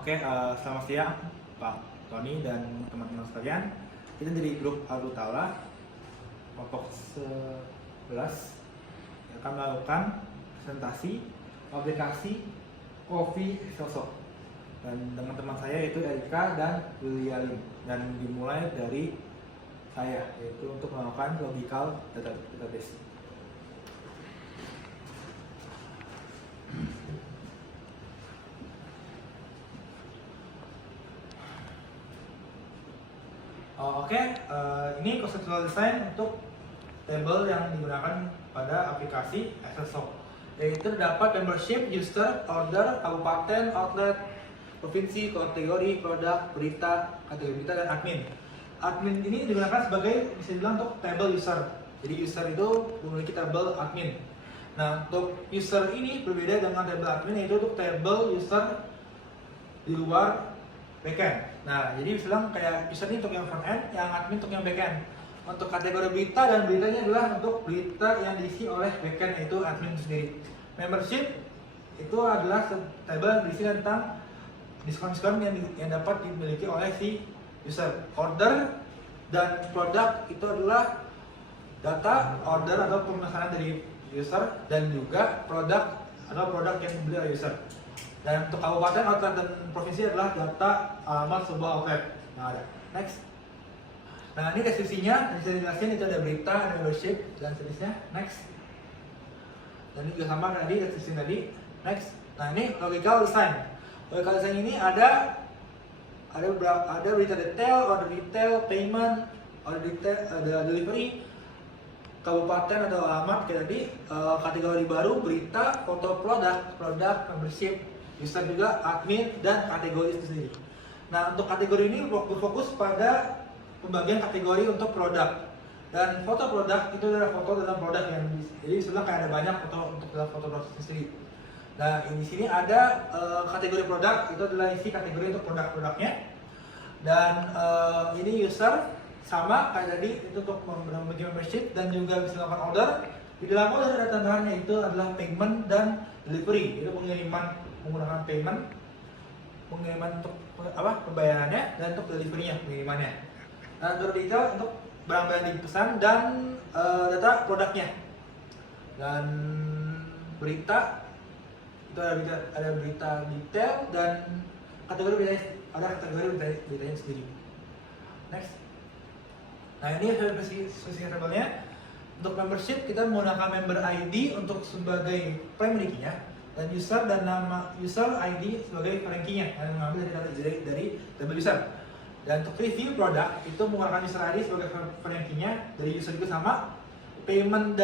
Selamat siang Pak Tony dan teman-teman sekalian. Kita dari grup Arutala kelompok 11 akan melakukan presentasi aplikasi Coffee Sosok, dan dengan teman saya yaitu Erika dan William, dan dimulai dari saya, yaitu untuk melakukan logical database. Ini conceptual design untuk table yang digunakan pada aplikasi Sosok, yaitu terdapat membership, user, order, kabupaten, outlet, provinsi, kategori, produk, berita, kategori berita, dan admin. Admin ini digunakan sebagai, bisa dibilang, untuk table user. Jadi user itu memiliki table admin. Nah, untuk user ini berbeda dengan table admin, yaitu untuk table user di luar backend. Nah, jadi misalnya kayak user ini untuk yang front end, yang admin untuk yang backend. Untuk kategori berita dan beritanya adalah untuk berita yang diisi oleh backend, yaitu admin sendiri. Membership itu adalah table yang berisi tentang diskon-diskon yang dapat dimiliki oleh si user. Order dan produk itu adalah data order atau pemesanan dari user, dan juga produk atau produk yang dibeli oleh user. Dan untuk kabupaten, outlet, dan provinsi adalah data alamat sebuah outlet yang ada. Next. Nah, ini deskripsinya, bisa dijelasin, itu ada berita, ada membership, dan seterusnya. Next. Dan ini juga sama tadi, deskripsi tadi. Next. Nah, ini logical design. Logical design ini ada berita detail, order detail, payment, order detail, ada delivery, kabupaten atau alamat kayak tadi, kategori baru, berita, foto produk, membership, user juga, admin, dan kategori itu sendiri. Nah, untuk kategori ini berfokus pada pembagian kategori untuk produk, dan foto produk itu adalah foto dalam produk yang jadi sebenarnya kayak ada banyak foto untuk dalam foto produk sendiri. Nah, di sini ada kategori produk, itu adalah isi kategori untuk produk-produknya, dan ini user sama kayak tadi, itu untuk membagi membership dan juga bisa melakukan order. Di dalam order ada tambahannya, itu adalah payment dan delivery, itu pengiriman menggunakan payment, pengiriman untuk pembayarannya, dan untuk delivery-nya, pengirimannya. Nah, untuk detail untuk barang-barang dipesan dan data produknya. Dan berita itu ada berita detail dan kategori beritanya sendiri. Next. Nah, ini spesifikasi tabelnya. Untuk membership kita menggunakan member ID untuk sebagai primary key-nya, dan user dan nama user ID sebagai foreign key-nya yang mengambil dari table user. Dan untuk review produk itu menggunakan user ID sebagai foreign key-nya, dari user juga sama. Payment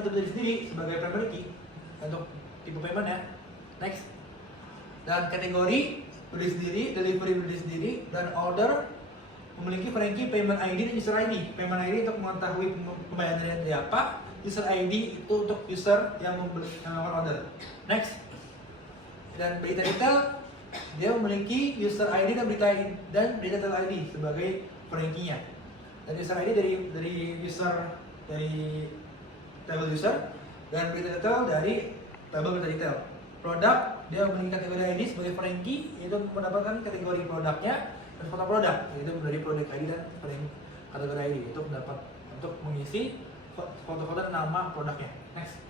itu dari sendiri sebagai primary key untuk tipe payment ya. Next. Dan kategori berdiri sendiri, delivery berdiri sendiri, dan order memiliki foreign key, payment ID, dan user ID. Payment ID untuk mengetahui pembayarannya dari apa, user ID itu untuk user yang melakukan order. Next. Dan berita detail dia memiliki user ID dan berita detail ID sebagai foreign key-nya. Dan user ID dari user dari table user, dan berita detail dari table berita detail. Produk dia memiliki kategori ID sebagai foreign key, yaitu mendapatkan kategori produknya, dan foto produk yaitu dari produk ID dan foreign kategori ID itu mendapat untuk mengisi foto-foto dan nama produknya. Next.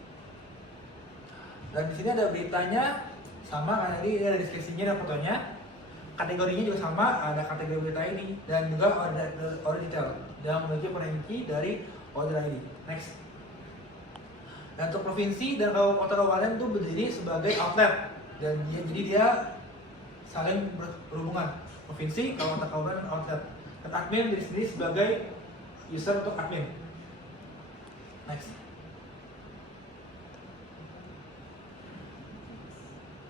Dan di sini ada beritanya sama kayak tadi, ada deskripsinya dan fotonya. Kategorinya juga sama, ada kategori berita ini, dan juga order detail yang memiliki foreign key dari order ID. Next. Dan untuk provinsi dan kota kabupaten itu berdiri sebagai outlet, dan jadi dia saling berhubungan. Provinsi, kota kabupaten, outlet. Dan admin diri sendiri sebagai user untuk admin. Next.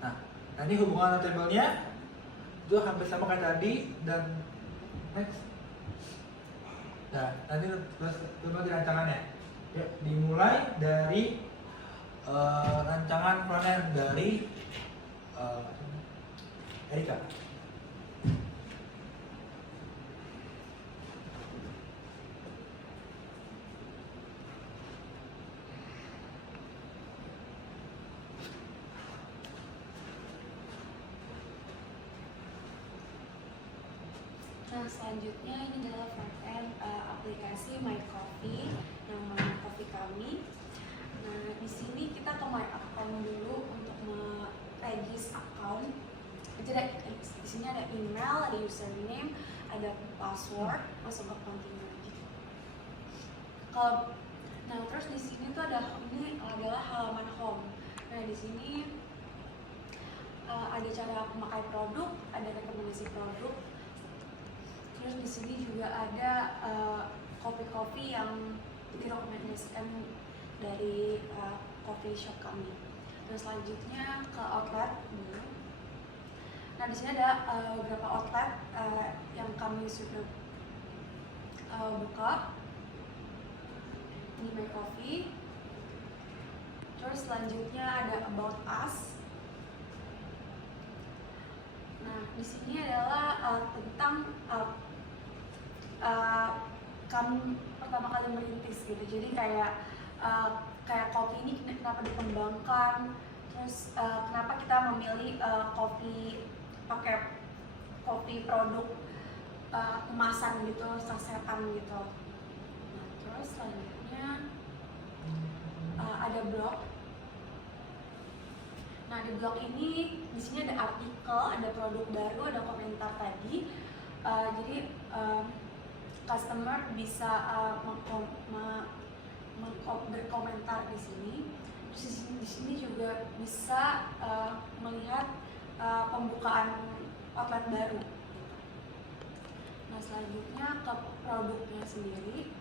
Nah, ini hubungan tabelnya itu hampir sama kayak tadi, dan next. Nah, nanti terus di rancangannya. Ya, dimulai dari rancangan frontend dari Erika. Nah, selanjutnya ini adalah front-end aplikasi My Coffee yang My Coffee kami. Nah, di sini kita ke My Account dulu untuk regis account. Jadi di sini ada email, ada username, ada password, masuk ke continue aja. Nah, terus di sini tuh ini adalah halaman home. Nah, di sini ada cara memakai produk, ada rekomendasi produk. Terus di sini juga ada kopi-kopi yang direkomendasikan dari coffee shop kami. Dan selanjutnya ke outlet. Nah, di sini ada beberapa outlet yang kami sudah buka di My Coffee. Terus selanjutnya ada About Us. Nah, di sini adalah tentang kami pertama kali merintis gitu. Jadi kayak kopi ini kenapa dikembangkan, terus kenapa kita memilih kopi pakai kopi produk kemasan gitu, sasetan gitu. Nah, terus selanjutnya ada blog. Nah, di blog ini di sini ada artikel, ada produk baru, ada komentar tadi. Jadi customer bisa berkomentar di sini. Terus di sini juga bisa melihat pembukaan outlet baru. Nah, selanjutnya ke produknya sendiri.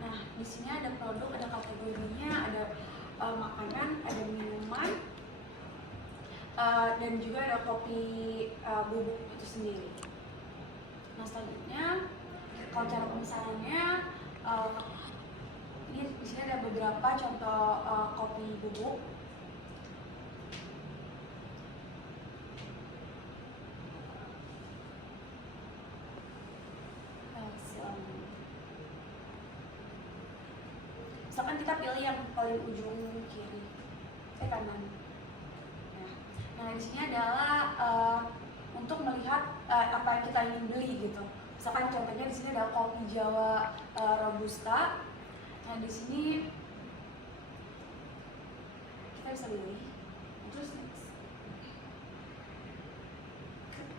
Nah, di sini ada produk, ada kategorinya, ada makanan, ada minuman, dan juga ada kopi bubuk itu sendiri. Nah, selanjutnya kalau cara pemesanannya, ini di sini ada beberapa contoh kopi bubuk. Misalkan kita pilih yang paling ujung kiri, kanan. Nah, di sini adalah untuk melihat apa yang kita ingin beli gitu. Misalkan contohnya di sini ada kopi Jawa Robusta. Nah, di sini kita bisa pilih. Terus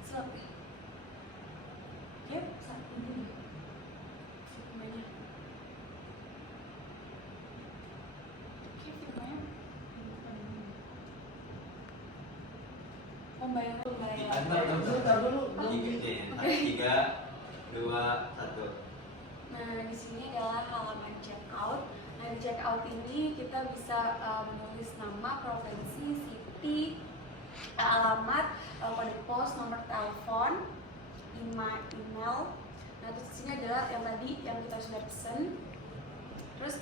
satu ini banyak. Pembayaran. Dulu. 3, 2, 1. Nah, di sini adalah halaman checkout. Nah, di checkout ini kita bisa menulis nama, provinsi, city, alamat, kode pos, nomor telepon, email. Nah, terus di sini adalah yang tadi yang kita sudah pesen. Terus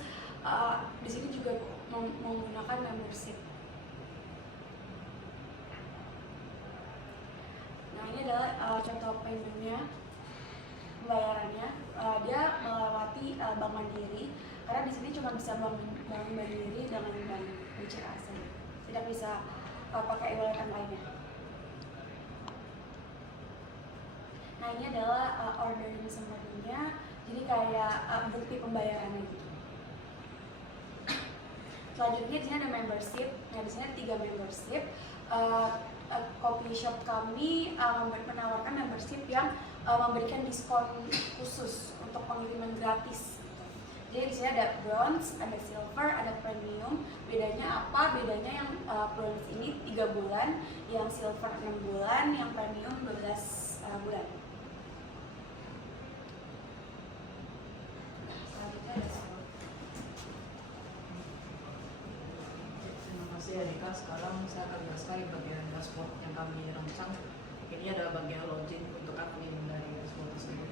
di sini juga menggunakan membership. Nah, ini adalah contoh paymentnya, pembayarannya. Dia melewati Bank Mandiri, karena di sini cuma bisa Bank Mandiri dengan Bank BCA saja, tidak bisa pakai e-wallet lainnya. Nah, ini adalah ordering summary-nya, jadi kayak bukti pembayarannya gitu. Selanjutnya di sini ada membership. Nah, di sini ada 3 membership. Coffee shop kami menawarkan membership yang memberikan diskon khusus untuk pengiriman gratis. Jadi di sini ada bronze, ada silver, ada premium. Bedanya apa? Bedanya yang bronze ini 3 bulan, yang silver 6 bulan, yang premium 12 bulan. Selanjutnya ada Terima kasih Erika. Sekarang saya akan jelaskan di bagian dashboard yang kami rancang. Ini adalah bagian login untuk admin dari dashboard tersebut.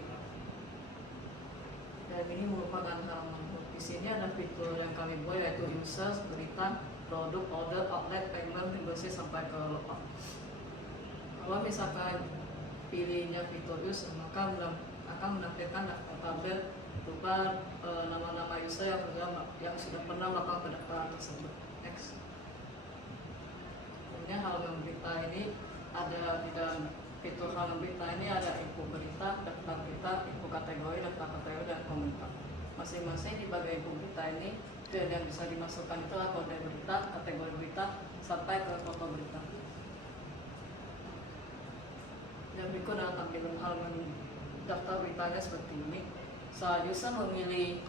Dan ini merupakan halaman. Di sini ada fitur yang kami buat, yaitu user, berita, produk, order, outlet, payment, invoice sampai ke logout. Kalau misalkan pilihnya fitur user, maka akan menampilkan daftar tabel berupa nama-nama user yang sudah pernah melakukan pendaftaran tersebut. Next. Kemudian halaman berita ini ada di dalam fitur halaman berita ini ada info berita, daftar berita, info kategori, daftar kategori, dan komentar. Masing-masing di bagian info berita ini yang bisa dimasukkan itu adalah kode berita, kategori berita, sampai ke foto berita. Yang berikut adalah tampilan halaman daftar beritanya seperti ini. Saat user memilih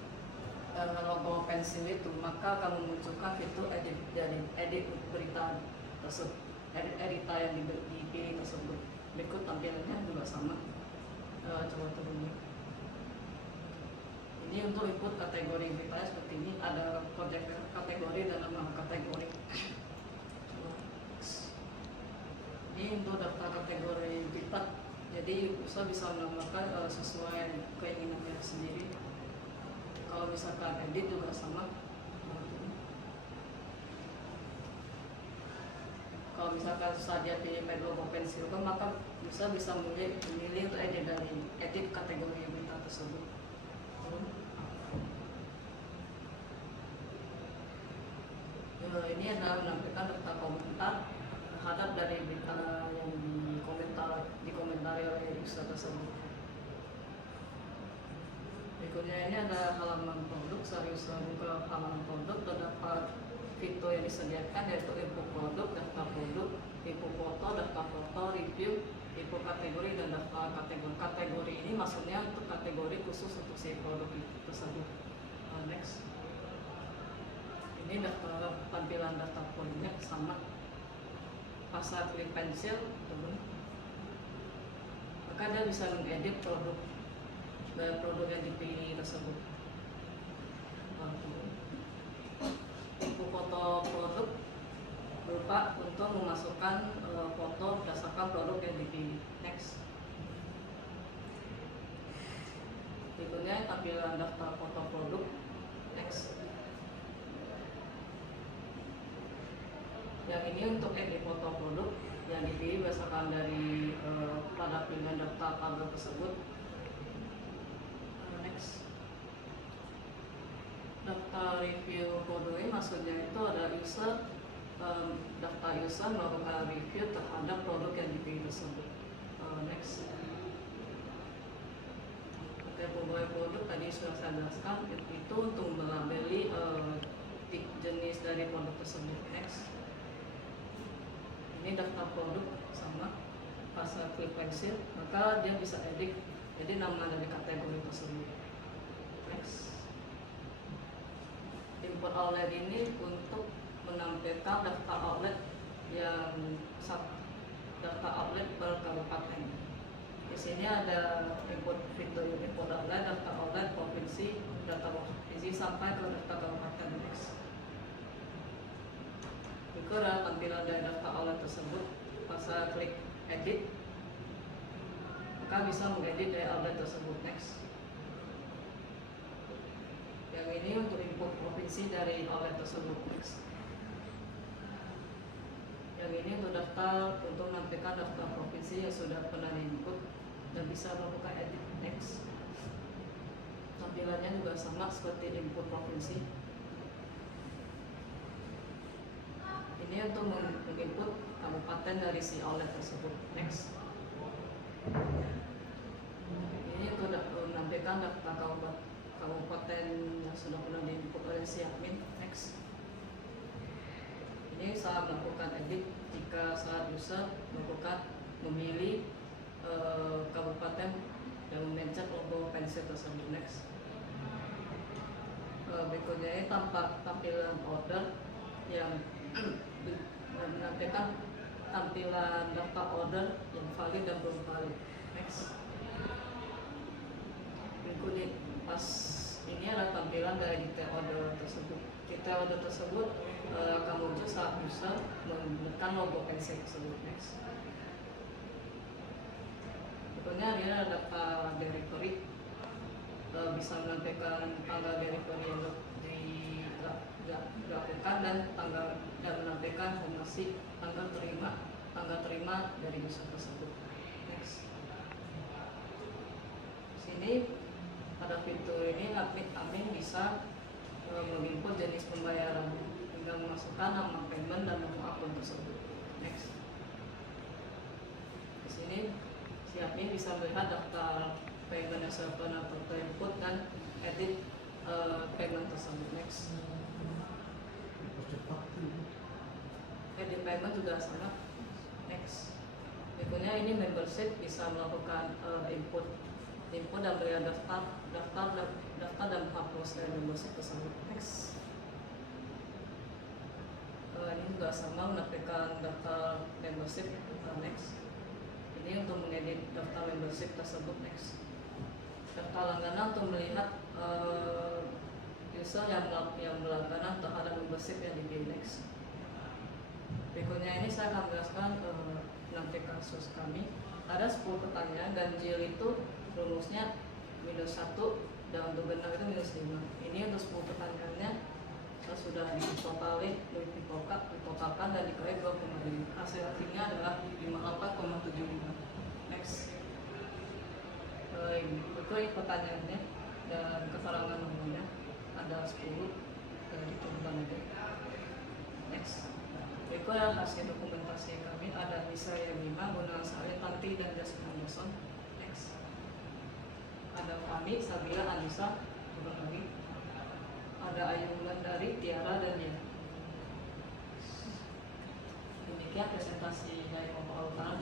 logo pensil itu, maka akan memunculkan fitur edit berita tersebut, edit yang dipilih tersebut. Berikut tampilannya juga sama. Coba turunnya. Ini untuk input kategori beritanya seperti ini, ada kategori dan nama kategori. Ini untuk daftar kategori berita, jadi user bisa menambahkan sesuai keinginannya sendiri. Kalau misalkan edit juga sama. Kalau misalkan saja pilih logo pensil, maka user bisa memilih untuk edit kategori berita tersebut. Ini adalah menampilkan daftar komentar terhadap dari berita yang dikomentari oleh user tersebut. Berikutnya ini ada halaman produk. Saat user buka halaman produk, terdapat fitur yang disediakan yaitu info produk, daftar produk, info foto, daftar foto, review, info kategori, dan daftar kategori. Kategori ini maksudnya untuk kategori khusus untuk si produk tersebut. Next. Ini daftar tampilan daftar produknya sama. Pasal klik pensil, turun. Maka dia bisa mengedit produk dan produk yang dipilih tersebut. Info foto produk berupa untuk memasukkan foto berdasarkan produk yang dipilih. Next. Berikutnya tampilan daftar foto produk. Next. Yang ini untuk edit foto produk yang dipilih berdasarkan dari pada pilihan daftar tabel tersebut. Next. Daftar review produk ini maksudnya itu ada user, daftar user melakukan review terhadap produk yang dipilih tersebut. Next. Kategori produk tadi sudah saya jelaskan, itu untuk melabeli jenis dari produk tersebut. Next. Ini daftar produk sama. Pasal klik pensil, maka dia bisa edit jadi nama dari kategori tersebut. Next. Input outlet ini untuk menampilkan daftar outlet yang daftar outlet per kabupaten. Di sini ada input fitur input outlet, daftar outlet provinsi, daftar provinsi sampai ke daftar kabupaten. Next. Itu adalah tampilan dari daftar outlet tersebut. Pasal klik edit, maka bisa mengedit dari outlet tersebut. Next. Yang ini untuk input provinsi dari outlet tersebut. Next. Yang ini untuk daftar, untuk menampilkan daftar provinsi yang sudah pernah diinput dan bisa melakukan edit. Next. Tampilannya juga sama seperti input provinsi. Ini untuk menginput kabupaten dari si outlet tersebut. Next. Ini untuk menampilkan daftar kabupaten yang sudah pernah diinput oleh si admin. Next. Ini saat melakukan edit jika saat user memilih kabupaten dan memencet logo pensil tersebut. Next. Berikutnya ini tampilan order yang menampilkan tampilan daftar order yang valid dan belum valid. Next. Berikutnya ini adalah tampilan dari detail order tersebut. Detail order tersebut akan muncul saat user menekan logo pensil tersebut. Next. Berikutnya ini adalah daftar directory, bisa menampilkan tanggal directory yang dilakukan dan tanggal, dan menampilkan informasi tanggal terima dari user tersebut. Next. Sini pada fitur ini admin bisa menginput jenis pembayaran hingga memasukkan nama payment dan nomor akun tersebut. Next. Di sini kami bisa melihat daftar payment yang sudah pernah input dan edit payment tersebut. Next. Edit payment juga sama. Next. Berikutnya ini membership bisa melakukan input dan melihat daftar dan hapus dari membership tersebut. Next. Ini juga sama menampilkan daftar membership. Next. Ini untuk mengedit daftar membership tersebut. Next. Daftar langganan untuk melihat user yang berlangganan terhadap membership yang dipilih. Next. Berikutnya ini saya akan menjelaskan menampilkan kasus kami. Ada 10 pertanyaan, ganjil itu rumusnya -1 dan untuk benar itu -5. Ini untuk 10 pertanyaannya sudah ditotalkan dan dikali 2,5. Hasil akhirnya adalah 58,75. Next. Itu pertanyaannya dan keterangan nomornya ada 10 dan dicontohkan aja. Next. Berikut adalah hasil dokumentasi kami. Ada Nisa Yamima, Gunawan Saleh, Tanti dan Jasmine Anderson. Next. Ada Fami, Sabila, Anissa, bukan lagi. Ada Ayu Wulandari, Tiara dan Nia. Demikian presentasi dari Bapak Utara.